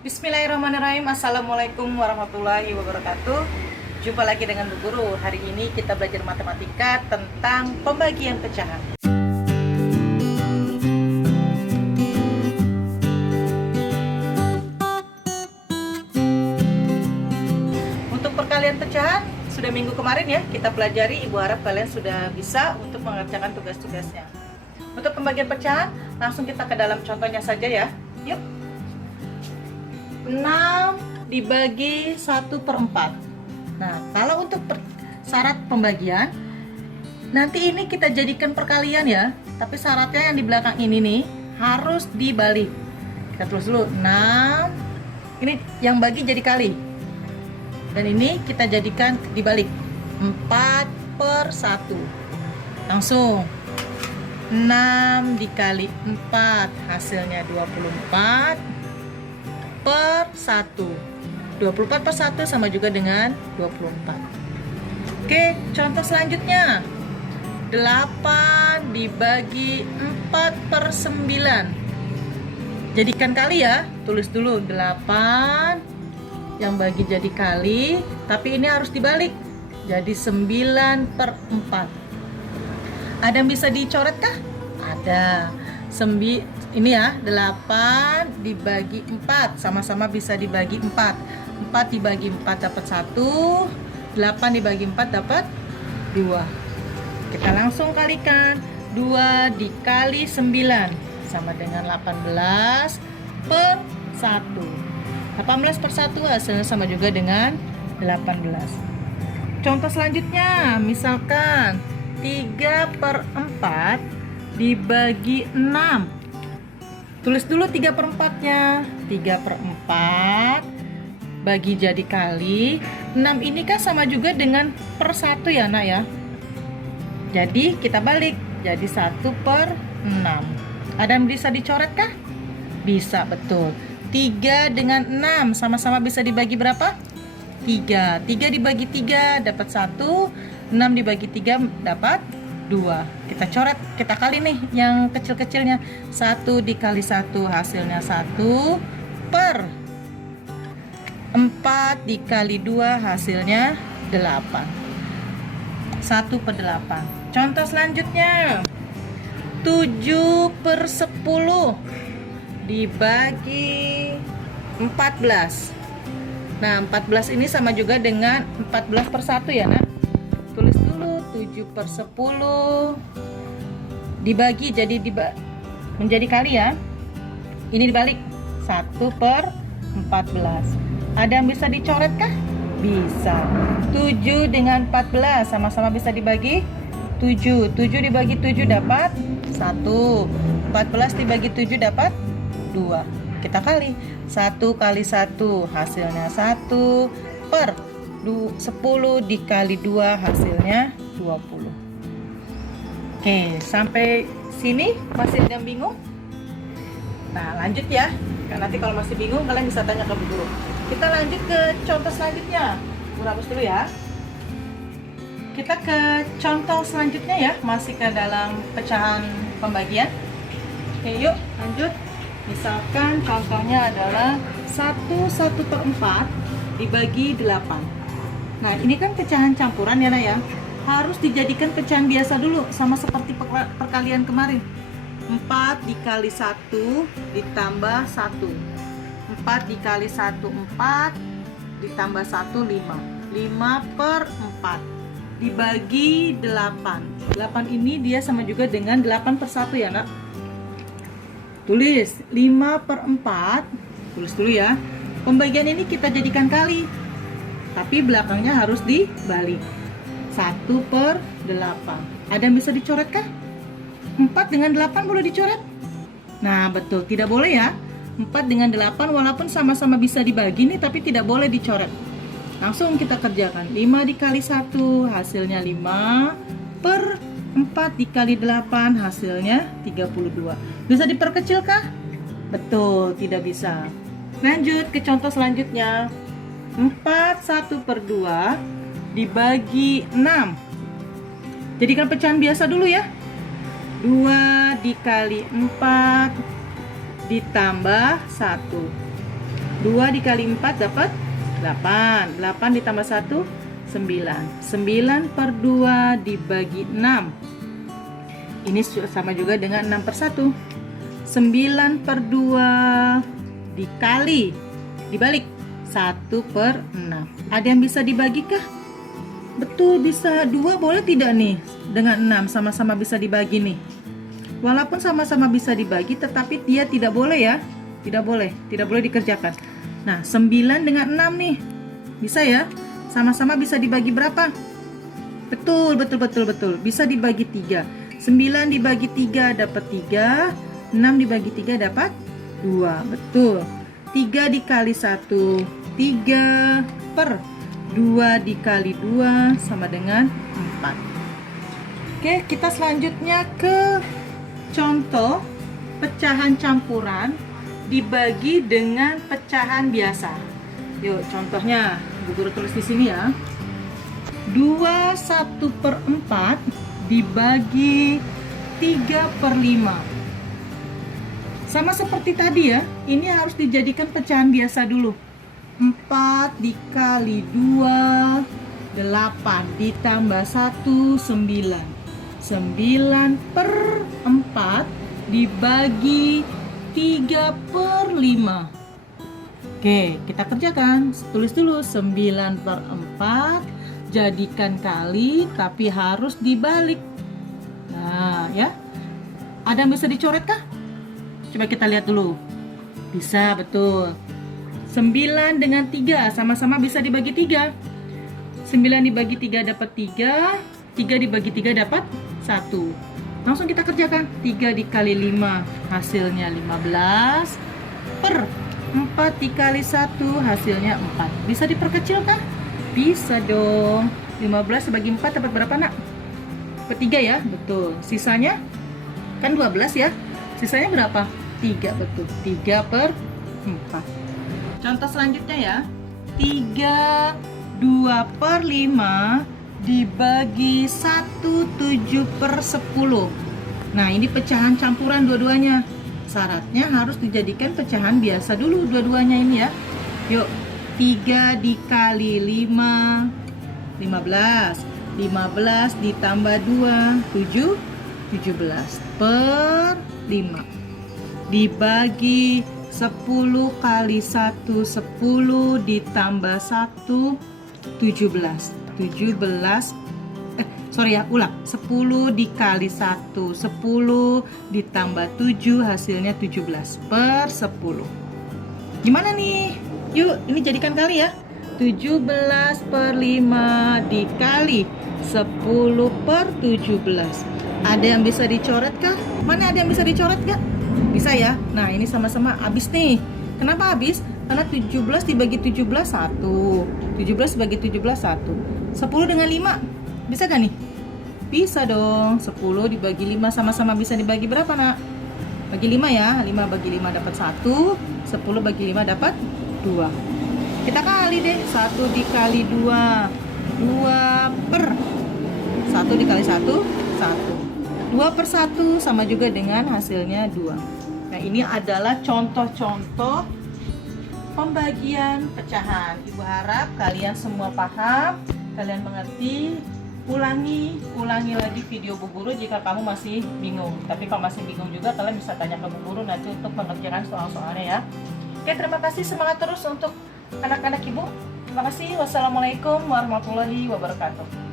Bismillahirrahmanirrahim. Assalamualaikum warahmatullahi wabarakatuh. Jumpa lagi dengan Bu Guru. Hari ini kita belajar matematika tentang pembagian pecahan. Untuk perkalian pecahan sudah minggu kemarin ya kita pelajari. Ibu harap kalian sudah bisa untuk mengerjakan tugas-tugasnya. Untuk pembagian pecahan langsung kita ke dalam contohnya saja ya. Yuk. 6 dibagi 1/4. Nah, kalau untuk syarat pembagian, nanti ini kita jadikan perkalian ya. Tapi syaratnya yang di belakang ini nih harus dibalik. Kita tulis dulu 6. Ini yang bagi jadi kali. Dan ini kita jadikan dibalik 4/1. Langsung 6 dikali 4 hasilnya 24 per 1. 24 per 1 sama juga dengan 24. Oke, contoh selanjutnya 8 dibagi 4/9. Jadikan kali ya. Tulis dulu 8 yang bagi jadi kali, tapi ini harus dibalik jadi 9/4. Ada yang bisa dicoret kah? Ada. Ini ya, 8 dibagi 4, sama-sama bisa dibagi 4. 4 dibagi 4 dapat 1, 8 dibagi 4 dapat 2. Kita langsung kalikan. 2 dikali 9 sama dengan 18 per 1. 18 per 1 hasilnya sama juga dengan 18. Contoh selanjutnya, misalkan 3/4 dibagi 6. Tulis dulu 3/4-nya. 3/4 bagi jadi kali. 6 ini kan sama juga dengan per 1 ya nak ya. Jadi kita balik jadi 1/6. Ada yang bisa dicoret kah? Bisa, betul. 3 dengan 6 sama-sama bisa dibagi berapa? 3. 3 dibagi 3 dapat 1. 6 dibagi 3 dapat 2. Kita coret, kita kali nih yang kecil-kecilnya. 1 dikali 1 hasilnya 1 per 4 dikali 2 hasilnya 8. 1 per 8. Contoh selanjutnya 7/10 dibagi 14. Nah, 14 ini sama juga dengan 14 per 1 ya nak. Tulis dulu 7/10 dibagi jadi menjadi kali ya. Ini dibalik 1/14. Ada yang bisa dicoret kah? Bisa. 7 dengan 14 sama-sama bisa dibagi 7. 7 dibagi 7 dapat 1. 14 dibagi 7 dapat 2. Kita kali 1 kali 1 hasilnya 1 per 10 dikali 2 hasilnya 20. Oke, sampai sini masih ada yang bingung? Nah, lanjut ya. Karena nanti kalau masih bingung kalian bisa tanya ke Bu Guru. Kita lanjut ke contoh selanjutnya. Bu hapus dulu ya. Kita ke contoh selanjutnya ya, masih ke dalam pecahan pembagian. Oke, yuk lanjut. Misalkan contohnya adalah 1/4 dibagi 8. Nah, ini kan pecahan campuran ya, Nak ya. Harus dijadikan pecahan biasa dulu, sama seperti perkalian kemarin. 4 dikali 1 ditambah 1. 4 dikali 1, 4. Ditambah 1, 5. 5/4. Dibagi 8. 8 ini dia sama juga dengan 8/1 ya, Nak. Tulis 5/4. Tulis dulu ya. Pembagian ini kita jadikan kali, tapi belakangnya harus dibalik. 1/8. Ada yang bisa dicoret kah? 4 dengan 8 boleh dicoret? Nah, betul, tidak boleh ya. 4 dengan 8 walaupun sama-sama bisa dibagi nih, tapi tidak boleh dicoret. Langsung kita kerjakan. 5 dikali 1 hasilnya 5/4 dikali 8 hasilnya 32. Bisa diperkecil kah? Betul, tidak bisa. Lanjut ke contoh selanjutnya. 1/2 dibagi 6. Jadikan pecahan biasa dulu ya. 2 dikali 4 ditambah 1. 2 dikali 4 dapat 8. 8 ditambah 1, 9. 9 per 2 dibagi 6. Ini sama juga dengan 6 per 1. 9 per 2 dibalik 1 per 6. Ada yang bisa dibagi kah? Betul, bisa. 2 boleh tidak nih? Dengan 6 sama-sama bisa dibagi nih. Walaupun sama-sama bisa dibagi, tetapi dia tidak boleh ya. Tidak boleh dikerjakan. Nah, 9 dengan 6 nih. Bisa ya? Sama-sama bisa dibagi berapa? Betul. Bisa dibagi 3. 9 dibagi 3 dapat 3. 6 dibagi 3 dapat 2. Betul. 3 dikali 1, 3 per 2 dikali 2 sama dengan 4. Oke, kita selanjutnya ke contoh pecahan campuran dibagi dengan pecahan biasa. Yuk, contohnya Bu Guru tulis di sini ya. 21/4 dibagi 3/5. Sama seperti tadi ya, ini harus dijadikan pecahan biasa dulu. 4 dikali 2, 8 ditambah 1, 9. 9/4 dibagi 3/5. Oke, kita kerjakan. Tulis dulu 9/4, jadikan kali, tapi harus dibalik. Nah, ya. Ada yang bisa dicoret kah? Coba kita lihat dulu. Bisa, betul. 9 dengan 3 sama-sama bisa dibagi 3. 9 dibagi 3 dapat 3. 3 dibagi 3 dapat 1. Langsung kita kerjakan. 3 dikali 5 hasilnya 15 per 4 dikali 1 hasilnya 4. Bisa diperkecil kah? Bisa dong. 15 bagi 4 dapat berapa nak? Dapat 3 ya? Betul. Sisanya kan 12 ya? Sisanya berapa? 3, betul. 3/4. Contoh selanjutnya ya. 2/5 dibagi 1/7/10. Nah, ini pecahan campuran dua-duanya. Syaratnya harus dijadikan pecahan biasa dulu dua-duanya ini ya. Yuk, 3 dikali 5, 15. 15 ditambah 2, 17 per 5. Dibagi 10 kali 1, 10 ditambah 1, 17. 10 dikali 1, 10 ditambah 7 hasilnya 17 per 10. Gimana nih? Yuk, ini jadikan kali ya. 17/5 dikali 10 per 17. Ada yang bisa dicoret kah? Mana ada yang bisa dicoret kah? Bisa ya. Nah, ini sama-sama habis nih. Kenapa habis? Karena 17 dibagi 17 1. 17 dibagi 17 1. 10 dengan 5 bisa gak nih? Bisa dong. 10 dibagi 5 sama-sama bisa dibagi berapa nak? Bagi 5 ya. 5 bagi 5 dapat 1. 10 bagi 5 dapat 2. Kita kali deh. 1 dikali 2, 2 per 1 dikali 1, 1. 2 per 1 sama juga dengan hasilnya 2. Nah, ini adalah contoh-contoh pembagian pecahan. Ibu harap kalian semua paham, kalian mengerti. Ulangi lagi video Bu Guru jika kamu masih bingung. Tapi kalau masih bingung juga, kalian bisa tanya ke Bu Guru nanti untuk mengerjakan soal-soalnya ya. Oke, terima kasih. Semangat terus untuk anak-anak Ibu. Terima kasih. Wassalamualaikum warahmatullahi wabarakatuh.